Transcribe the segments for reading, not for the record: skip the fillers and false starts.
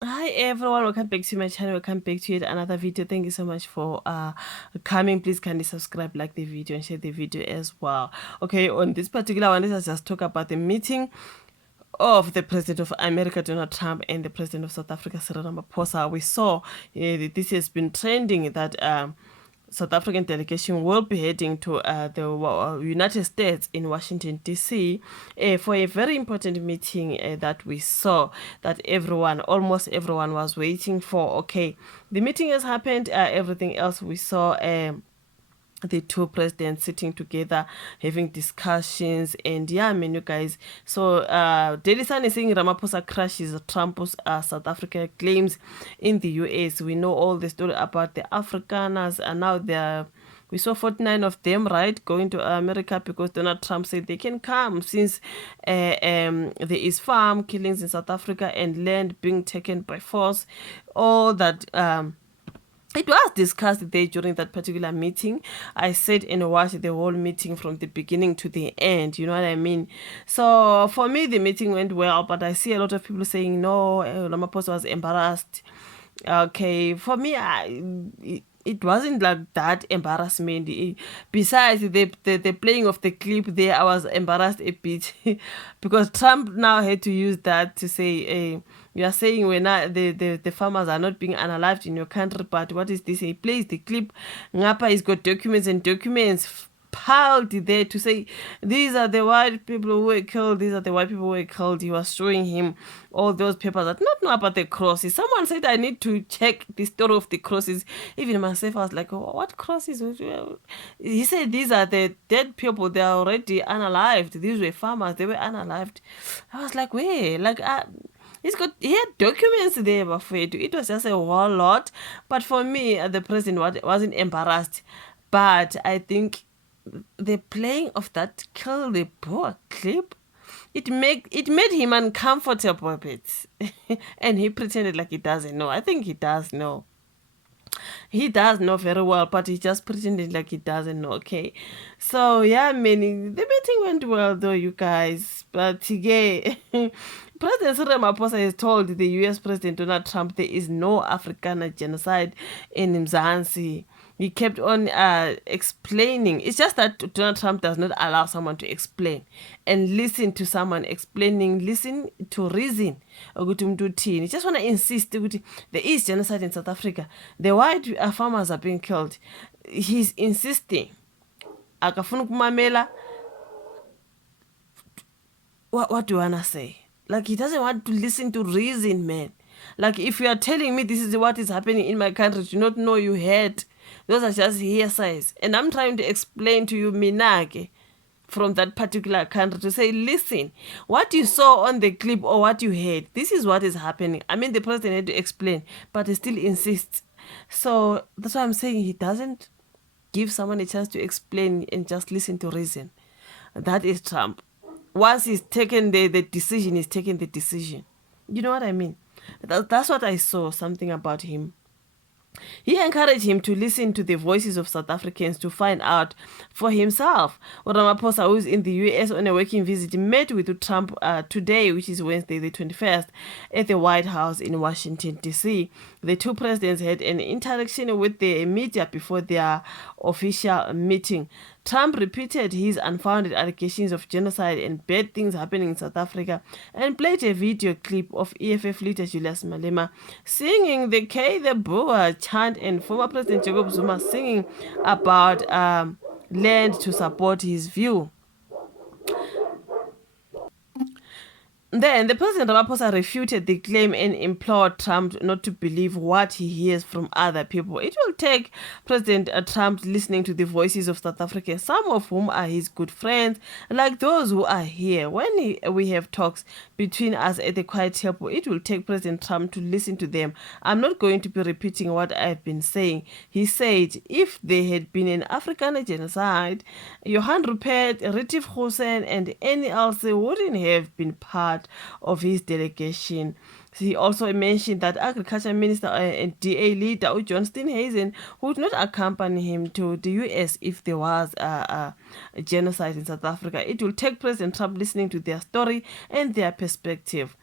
Hi everyone, welcome back to my channel. Welcome back to yet another video. Thank you so much for coming. Please kindly subscribe, like the video, and share the video as well. Okay, on this particular one, let's just talk about the meeting of the President of America, Donald Trump, and the President of South Africa, Cyril Ramaphosa. We saw that this has been trending that South African delegation will be heading to the United States in Washington, D.C. For a very important meeting that we saw that almost everyone was waiting for. Okay, the meeting has happened. Everything else we saw. The two presidents sitting together having discussions, and yeah, I mean, you guys, so Daily Sun is saying Ramaphosa crushes Trump's South Africa claims in the US. We know all the story about the Afrikaners, and now they're we saw 49 of them, right, going to America because Donald Trump said they can come since there is farm killings in South Africa and land being taken by force. All that it was discussed there during that particular meeting. I sat and watched the whole meeting from the beginning to the end. You know what I mean? So for me, the meeting went well, but I see a lot of people saying no, Ramaphosa was embarrassed. Okay, for me, it wasn't like that embarrassment. Besides the playing of the clip there, I was embarrassed a bit because Trump now had to use that to say, you are saying we're not, the farmers are not being unalived in your country, but what is this? He plays the clip. Ngapa, he's got documents and documents piled there to say these are the white people who were killed, these are the white people who were killed. He was showing him all those papers that not know about the crosses. Someone said I need to check the story of the crosses. Even myself, I was like, oh, what crosses? He said these are the dead people, they are already unalived. These were farmers, they were unalived. I was like, wait, like he had documents there, Bafetu. It was just a whole lot. But for me, the president wasn't embarrassed. But I think the playing of that kill the boy clip, it made him uncomfortable a bit. And he pretended like he doesn't know. I think he does know. He does know very well, but he just pretended like he doesn't know. Okay, so yeah, the meeting went well though, you guys. But yeah, President Cyril Ramaphosa has told the US President Donald Trump there is no Afrikaner genocide in Mzansi. He kept on explaining. It's just that Donald Trump does not allow someone to explain and listen to someone explaining, listen to reason. He just want to insist that there is genocide in South Africa. The white farmers are being killed. He's insisting. Akafuna kumamela. What do you want to say? Like, he doesn't want to listen to reason, man. Like, if you are telling me this is what is happening in my country, do not know you heard. Those are just hearsays. And I'm trying to explain to you, Minake, from that particular country, to say, listen, what you saw on the clip or what you heard, this is what is happening. I mean, the president had to explain, but he still insists. So that's why I'm saying he doesn't give someone a chance to explain and just listen to reason. That is Trump. Once he's taken the decision, he's taken the decision. You know what I mean? That's what I saw, something about him. He encouraged him to listen to the voices of South Africans to find out for himself. Ramaphosa, who is in the US on a working visit, met with Trump today, which is Wednesday the 21st, at the White House in Washington, D.C. The two presidents had an interaction with the media before their official meeting. Trump repeated his unfounded allegations of genocide and bad things happening in South Africa and played a video clip of EFF leader Julius Malema singing the K the Boer chant and former President Jacob Zuma singing about land to support his view. Then the President Ramaphosa refuted the claim and implored Trump not to believe what he hears from other people. It will take President Trump listening to the voices of South Africa, some of whom are his good friends, like those who are here. When we have talks between us at the quiet table, it will take President Trump to listen to them. I'm not going to be repeating what I've been saying. He said, if there had been an African genocide, Johan Rupert, Retief Hussein, and any else wouldn't have been part of his delegation. He also mentioned that Agriculture Minister and DA leader John Steenhuisen would not accompany him to the US if there was a genocide in South Africa. It will take President Trump listening to their story and their perspective.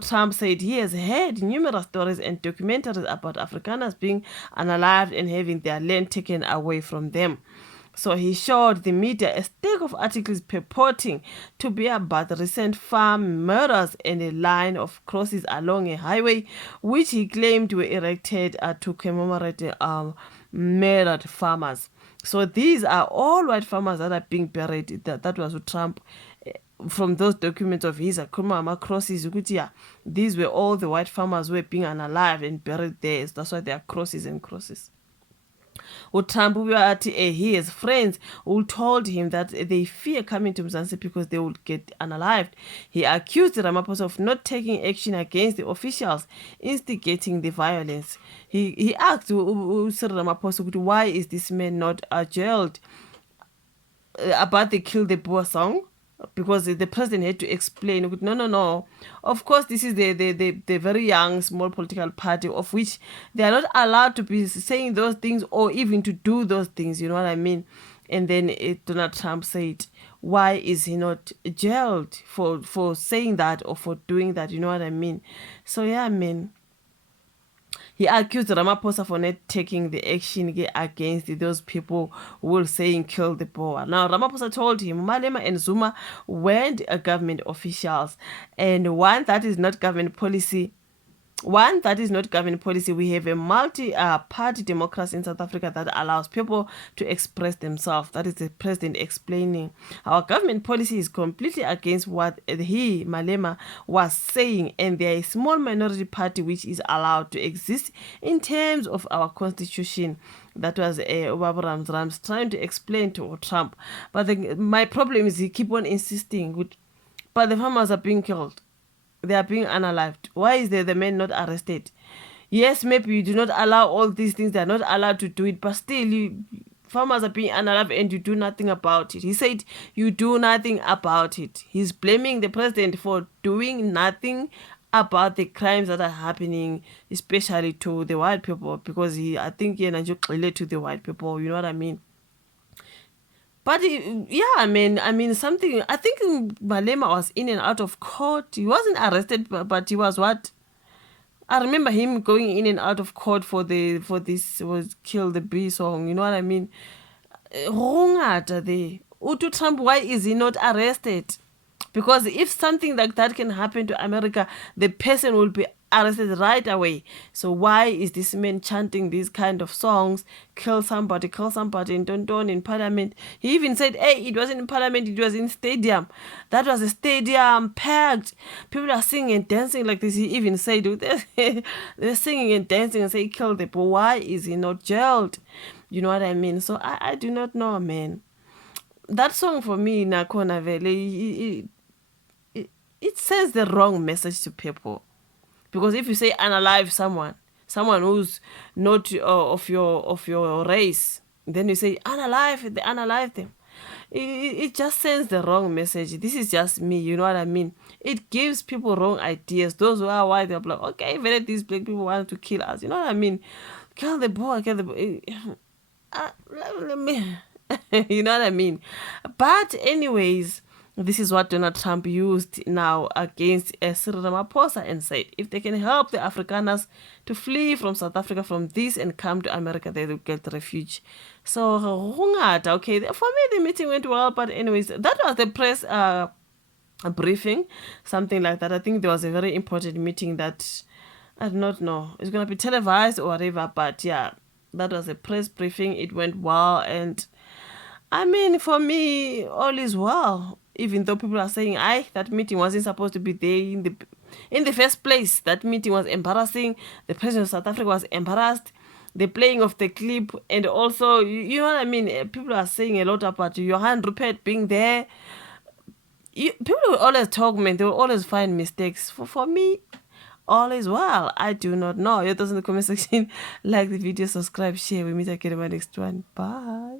Trump said he has heard numerous stories and documentaries about Afrikaners being unalived and having their land taken away from them. So he showed the media a stack of articles purporting to be about recent farm murders and a line of crosses along a highway, which he claimed were erected to commemorate murdered farmers. So these are all white farmers that are being buried. That was what Trump, from those documents of his crosses, yeah, these were all the white farmers who were being unalive and buried there. So that's why they are crosses and crosses. Trump, he has friends who told him that they fear coming to Mzansi because they would get unalived. He accused Ramaphosa of not taking action against the officials instigating the violence. He asked Cyril Ramaphosa, why is this man not jailed about the Kill the Boer song? Because the president had to explain, no. Of course, this is the very young, small political party of which they are not allowed to be saying those things or even to do those things, you know what I mean? And then Donald Trump said, why is he not jailed for saying that or for doing that, you know what I mean? So yeah, man. He accused Ramaphosa for not taking the action against those people who were saying kill the Boer. Now, Ramaphosa told him Malema and Zuma weren't government officials, and one that is not government policy. We have a multi-party democracy in South Africa that allows people to express themselves. That is the president explaining. Our government policy is completely against what he, Malema, was saying, and there is a small minority party which is allowed to exist in terms of our constitution. That was Rams trying to explain to Trump. But my problem is he keep on insisting, but the farmers are being killed. They are being unalived. Why is the man not arrested? Yes, maybe you do not allow all these things. They are not allowed to do it. But still, farmers are being unalived and you do nothing about it. He said you do nothing about it. He's blaming the president for doing nothing about the crimes that are happening, especially to the white people. Because I think he relate to the white people. You know what I mean? But yeah, I mean something. I think Malema was in and out of court. He wasn't arrested, but he was what? I remember him going in and out of court for this was Kill the Bee song. You know what I mean? Utu Trump, why is he not arrested? Because if something like that can happen to America, the person will be arrested right away. So why is this man chanting these kind of songs? Kill somebody in Tonton in Parliament. He even said, hey, it wasn't in Parliament, it was in stadium. That was a stadium packed. People are singing and dancing like this. He even said, they're singing and dancing and say, kill the boy. Why is he not jailed? You know what I mean? So I do not know, man. That song for me, Nakona Vele, it sends the wrong message to people. Because if you say unalive someone who's not of your race, then you say unalive, they unalive them. It just sends the wrong message. This is just me, you know what I mean? It gives people wrong ideas. Those who are white, they're like, okay, even these black people want to kill us. You know what I mean? Kill the boy. Let me... you know what I mean? But anyways, this is what Donald Trump used now against Cyril Ramaphosa and said, if they can help the Afrikaners to flee from South Africa from this and come to America, they will get refuge. So, okay, for me the meeting went well, but anyways, that was the press briefing, something like that. I think there was a very important meeting that, I do not know, it's going to be televised or whatever, but yeah, that was a press briefing. It went well, and I mean, for me, all is well. Even though people are saying, that meeting wasn't supposed to be there in the first place. That meeting was embarrassing. The president of South Africa was embarrassed. The playing of the clip, and also, you know what I mean? People are saying a lot about Johan Rupert being there. People will always talk, man. They will always find mistakes. For me, all is well. I do not know. Your thoughts in the comment section. Like the video, subscribe, share. We meet again in my next one. Bye.